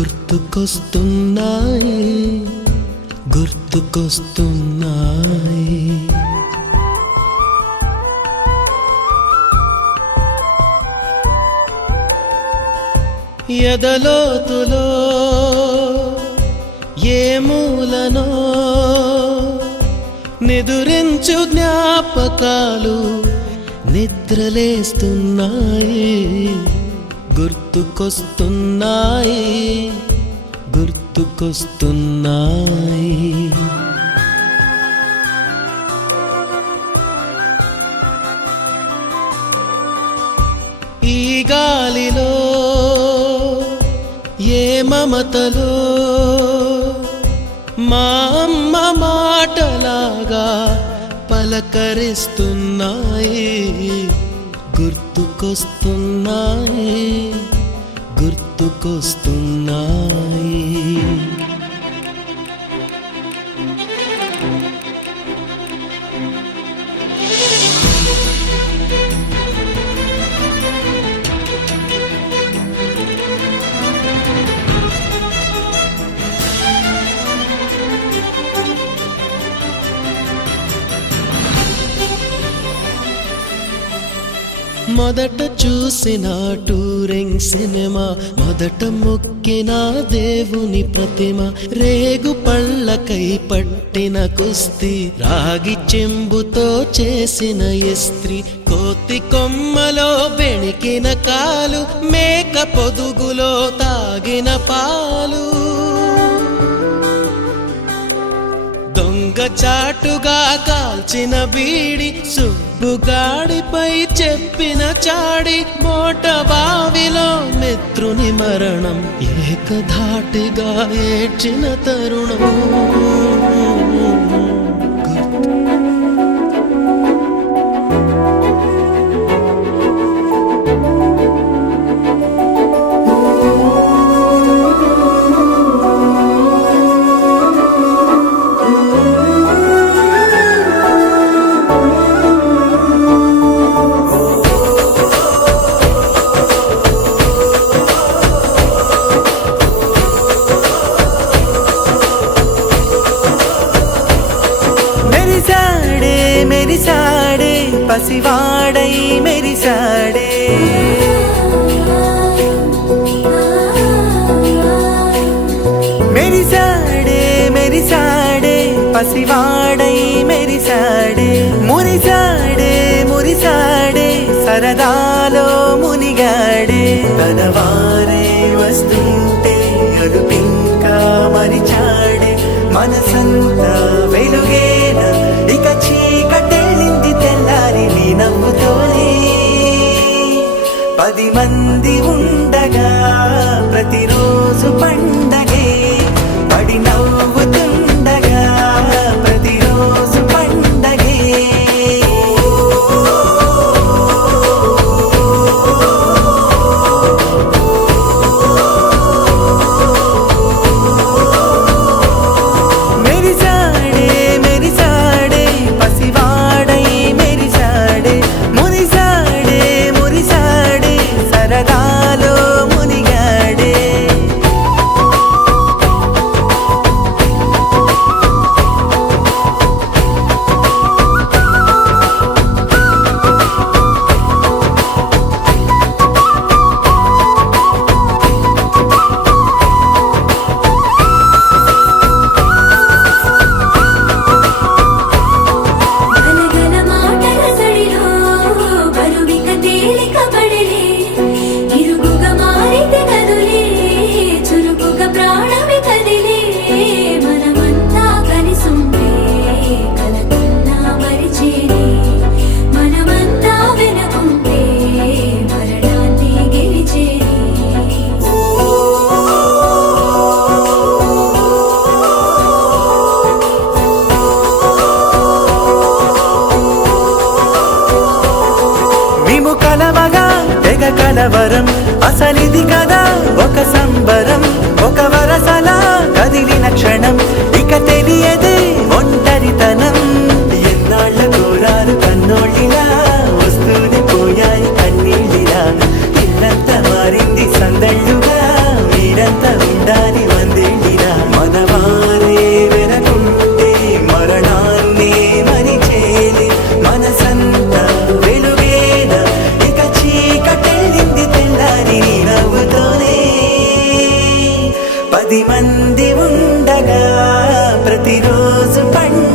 గుర్తుకొస్తున్నాయి గుర్తుకొస్తున్నాయి ఎదలోతులో ఏ మూలనో నిదురించు జ్ఞాపకాలు నిద్రలేస్తున్నాయి గుర్తుకొస్తున్నాయి గుర్తుకొస్తున్నాయి ఈ గాలిలో ఏ మమతలో మా అమ్మ మాటలాగా పలకరిస్తున్నాయి గుర్తుకొస్తున్నాయి గుర్తుకొస్తున్నాయి మొదట చూసిన టూరింగ్ సినిమా మొదట మొక్కిన దేవుని ప్రతిమ రేగు పళ్ళకై పట్టిన కుస్తీ రాగి చెంబుతో చేసిన ఇస్త్రీ కోతి కొమ్మలో బెణికిన కాలు మేక పొదుగులో తాగిన పాలు దొంగ చాటుగా కాల్చిన బీడి సుబ్బుగాడిపై చెప్పిన చాడి మోట బావిలో మిత్రుని మరణం ఏకధాటిగా ఏడ్చిన తరుణం మెరిసాడే పసివాడై మెరిసాడే మెరిసాడే మెరిసాడే పసివాడై మెరిసాడే మురిసాడే మురిసాడే సరదాలో మునిగాడే తనవారే వస్తుంటే అడుపింకా మరిచాడే మనసంతా వెలుగేనా ఇక చీకటెళ్ళింది తెల్లారి నీ నవ్వుతోనే 10 మంది ఉండగా ప్రతిరోజు పండగే పడి నవ్వుతుండగా ప్రతిరోజు పండగే కలవరం అసలిది కదా ఒక సంబరం ఒక వరసలా కదిలిన క్షణం ఇక తెలియదే ఒంటరితనం ఎన్నాళ్ళ కోరాలు కన్నోళ్ళిలా వస్తూనే పోయాయి కన్నీళ్ళిలా ఇల్లంతా మారింది సందళ్ళుగా మీరంతా ఉండాలి మంది ఉండగా ప్రతిరోజు పండుగ